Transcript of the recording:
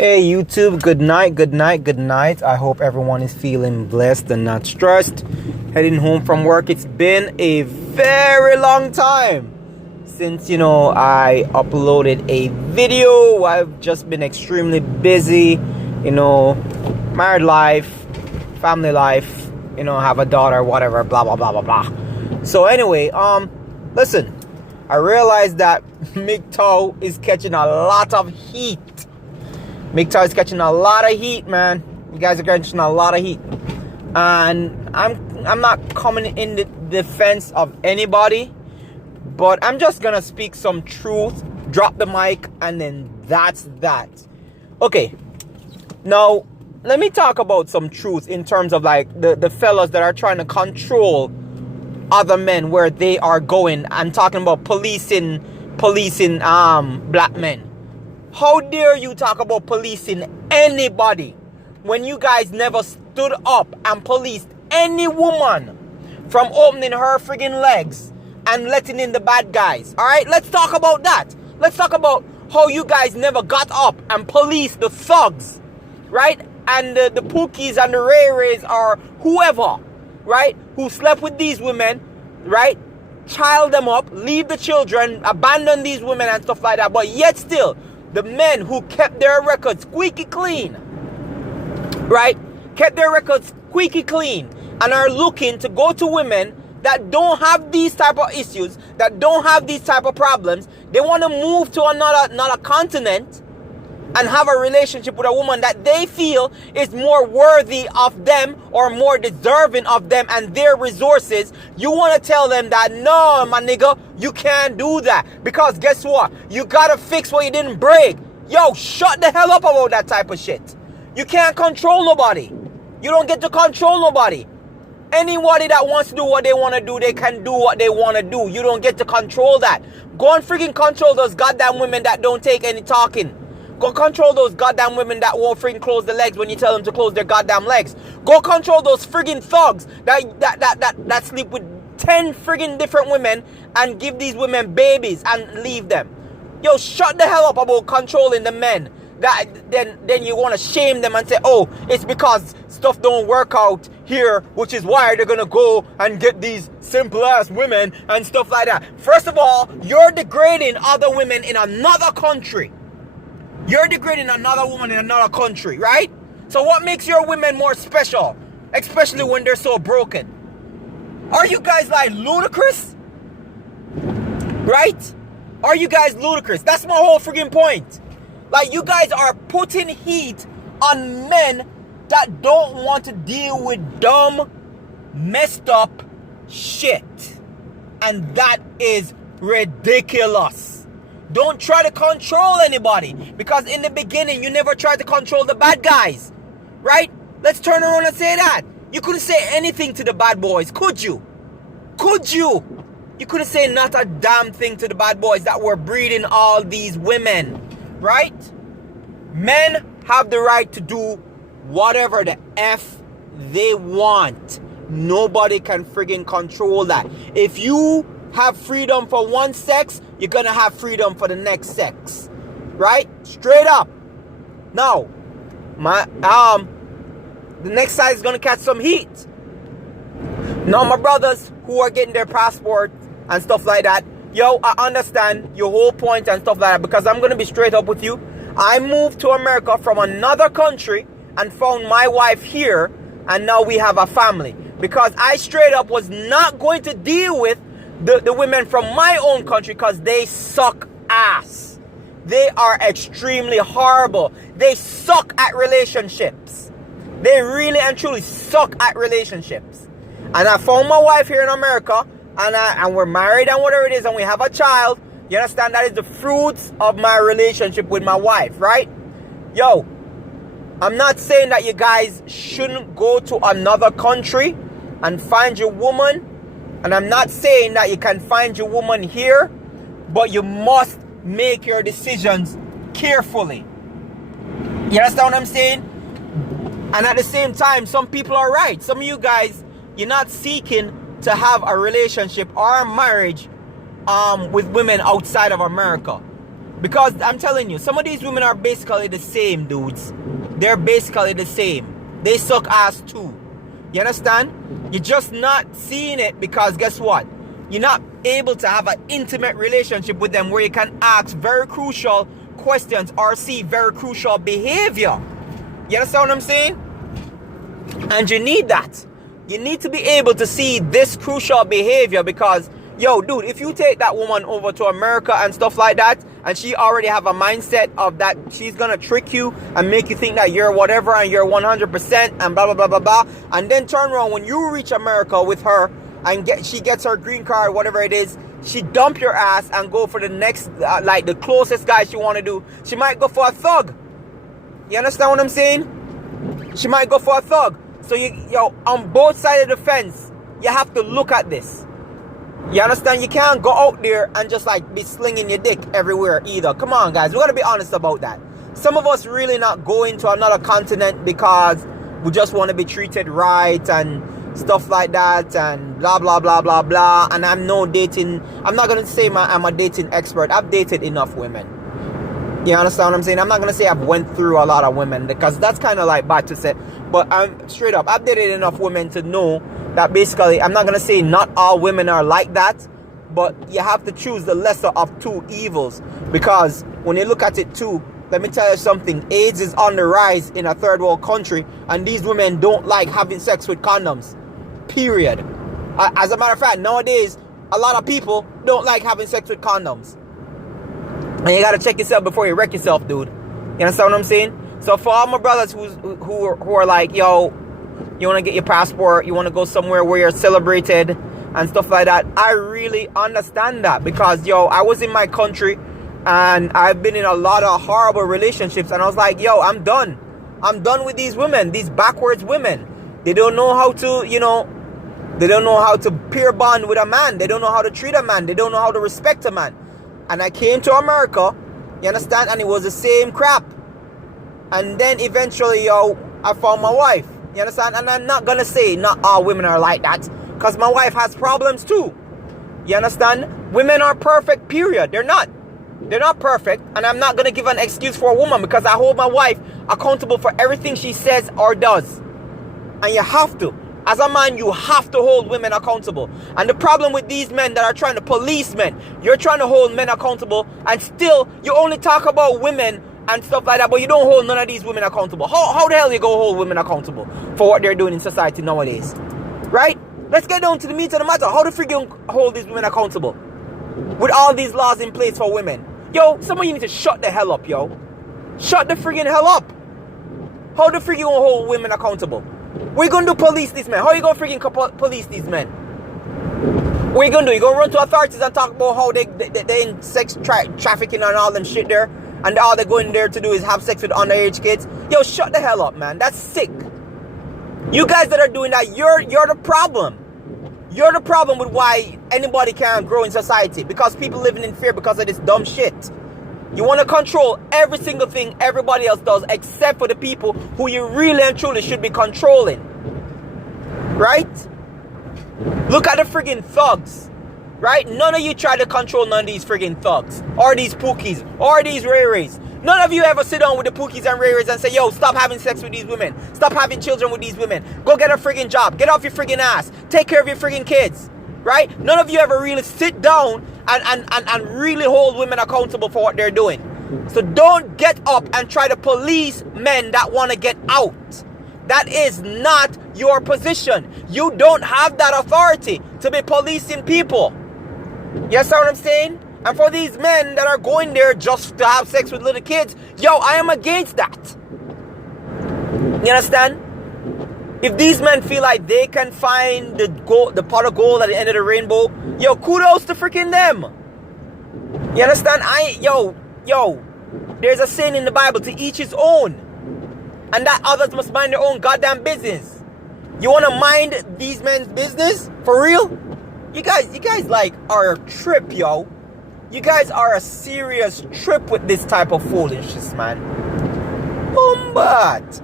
Hey YouTube, good night, good night, good night. I hope everyone is feeling blessed and not stressed. Heading home from work. It's been a very long time since I uploaded a video. I've just been extremely busy, married life, family life, have a daughter, whatever, blah blah blah blah blah. So anyway, listen, I realized that mgtow is catching a lot of heat. mgtow is catching a lot of heat, man. You guys are catching a lot of heat. And I'm not coming in the defense of anybody, but I'm just gonna speak some truth, drop the mic, and then that's that. Okay, now let me talk about some truth in terms of like the fellas that are trying to control other men where they are going and talking about policing black men. How dare you talk about policing anybody when you guys never stood up and policed any woman from opening her friggin' legs and letting in the bad guys? Alright, let's talk about that. Let's talk about how you guys never got up and policed the thugs, right? And the Pookies and the Ray Rays or whoever, right? Who slept with these women, right? Child them up, leave the children, abandon these women and stuff like that. But yet still, the men who kept their records squeaky clean, right? Kept their records squeaky clean and are looking to go to women that don't have these type of issues, that don't have these type of problems. They want to move to another continent and have a relationship with a woman that they feel is more worthy of them or more deserving of them and their resources. You want to tell them that, no, my nigga, you can't do that. Because guess what? You got to fix what you didn't break. Yo, shut the hell up about that type of shit. You can't control nobody. You don't get to control nobody. Anybody that wants to do what they want to do, they can do what they want to do. You don't get to control that. Go and freaking control those goddamn women that don't take any talking. Go control those goddamn women that won't freaking close their legs when you tell them to close their goddamn legs. Go control those friggin' thugs that sleep with 10 friggin' different women and give these women babies and leave them. Yo, shut the hell up about controlling the men. That then you want to shame them and say, oh, it's because stuff don't work out here, which is why they're gonna go and get these simple ass women and stuff like that. First of all, you're degrading other women in another country. You're degrading another woman in another country, right? So what makes your women more special, especially when they're so broken? Are you guys like ludicrous? Right? Are you guys ludicrous? That's my whole friggin' point. Like, you guys are putting heat on men that don't want to deal with dumb, messed up shit. And that is ridiculous. Don't try to control anybody, because in the beginning you never tried to control the bad guys, right? Let's turn around and say that. You couldn't say anything to the bad boys, could you? Could you? You couldn't say not a damn thing to the bad boys that were breeding all these women, right? Men have the right to do whatever the F they want. Nobody can friggin' control that. If you have freedom for one sex, you're gonna have freedom for the next sex, right? Straight up. Now, the next side is gonna catch some heat. Now, my brothers who are getting their passport and stuff like that, yo, I understand your whole point and stuff like that, because I'm gonna be straight up with you. I moved to America from another country and found my wife here, and now we have a family, because I straight up was not going to deal with the women from my own country, because they suck ass. They are extremely horrible. They suck at relationships. They really and truly suck at relationships. And I found my wife here in America, and we're married and whatever it is, and we have a child. You understand? That is the fruits of my relationship with my wife, right? Yo, I'm not saying that you guys shouldn't go to another country and find your woman. And I'm not saying that you can find your woman here, but you must make your decisions carefully. You understand what I'm saying? And at the same time, some people are right. Some of you guys, you're not seeking to have a relationship or a marriage with women outside of America. Because I'm telling you, some of these women are basically the same, dudes. They're basically the same. They suck ass too. You understand? You're just not seeing it because guess what? You're not able to have an intimate relationship with them where you can ask very crucial questions or see very crucial behavior. You understand what I'm saying? And you need that. You need to be able to see this crucial behavior because, yo, dude, if you take that woman over to America and stuff like that, and she already have a mindset of that she's gonna trick you and make you think that you're whatever and you're 100% and blah, blah, blah, blah, blah, and then turn around when you reach America with her and she gets her green card, whatever it is, she dump your ass and go for the next, like the closest guy she want to do. She might go for a thug. You understand what I'm saying? She might go for a thug. So, yo, on both sides of the fence, you have to look at this. You understand? You can't go out there and just like be slinging your dick everywhere either. Come on, guys. We got to be honest about that. Some of us really not going to another continent because we just want to be treated right and stuff like that and blah, blah, blah, blah, blah. And I'm not going to say I'm a dating expert. I've dated enough women. You understand what I'm saying? I'm not going to say I've went through a lot of women because that's kind of like bad to say. But I'm straight up. I've dated enough women to know that basically, I'm not going to say not all women are like that, but you have to choose the lesser of two evils. Because when you look at it too, let me tell you something. AIDS is on the rise in a third world country, and these women don't like having sex with condoms. Period. As a matter of fact, nowadays, a lot of people don't like having sex with condoms. And you got to check yourself before you wreck yourself, dude. You understand what I'm saying? So for all my brothers who are like, yo, you want to get your passport, you want to go somewhere where you're celebrated and stuff like that, I really understand that because, yo, I was in my country and I've been in a lot of horrible relationships and I was like, yo, I'm done. I'm done with these women, these backwards women. They don't know how to, they don't know how to peer bond with a man. They don't know how to treat a man. They don't know how to respect a man. And I came to America, you understand, and it was the same crap. And then eventually, yo, I found my wife. You understand? And I'm not going to say not all women are like that. Because my wife has problems too. You understand? Women are perfect, period. They're not. They're not perfect. And I'm not going to give an excuse for a woman. Because I hold my wife accountable for everything she says or does. And you have to. As a man, you have to hold women accountable. And the problem with these men that are trying to police men, you're trying to hold men accountable. And still, you only talk about women and stuff like that, but you don't hold none of these women accountable. How the hell you go hold women accountable for what they're doing in society nowadays? Right? Let's get down to the meat of the matter. How the frig you hold these women accountable? With all these laws in place for women. Yo, some of you need to shut the hell up, yo. Shut the friggin' hell up. How the frig you gonna hold women accountable? What you gonna do police these men? How you gonna friggin' police these men? What you gonna do? You gonna run to authorities and talk about how they in sex trafficking and all them shit there? And all they're going there to do is have sex with underage kids. Yo, shut the hell up, man. That's sick. You guys that are doing that, you're the problem. You're the problem with why anybody can't grow in society. Because people living in fear because of this dumb shit. You want to control every single thing everybody else does except for the people who you really and truly should be controlling. Right? Look at the friggin' thugs. Right? None of you try to control none of these friggin' thugs. Or these pookies. Or these ray-rays. None of you ever sit down with the pookies and ray-rays and say, yo, stop having sex with these women. Stop having children with these women. Go get a friggin' job. Get off your friggin' ass. Take care of your friggin' kids. Right? None of you ever really sit down and really hold women accountable for what they're doing. So don't get up and try to police men that want to get out. That is not your position. You don't have that authority to be policing people. You understand what I'm saying? And for these men that are going there just to have sex with little kids, yo, I am against that. You understand? If these men feel like they can find the pot of gold at the end of the rainbow, yo, kudos to freaking them. You understand? Yo, there's a saying in the Bible, to each his own. And that others must mind their own goddamn business. You want to mind these men's business? For real? You guys like are a trip, yo. You guys are a serious trip with this type of foolishness, man. But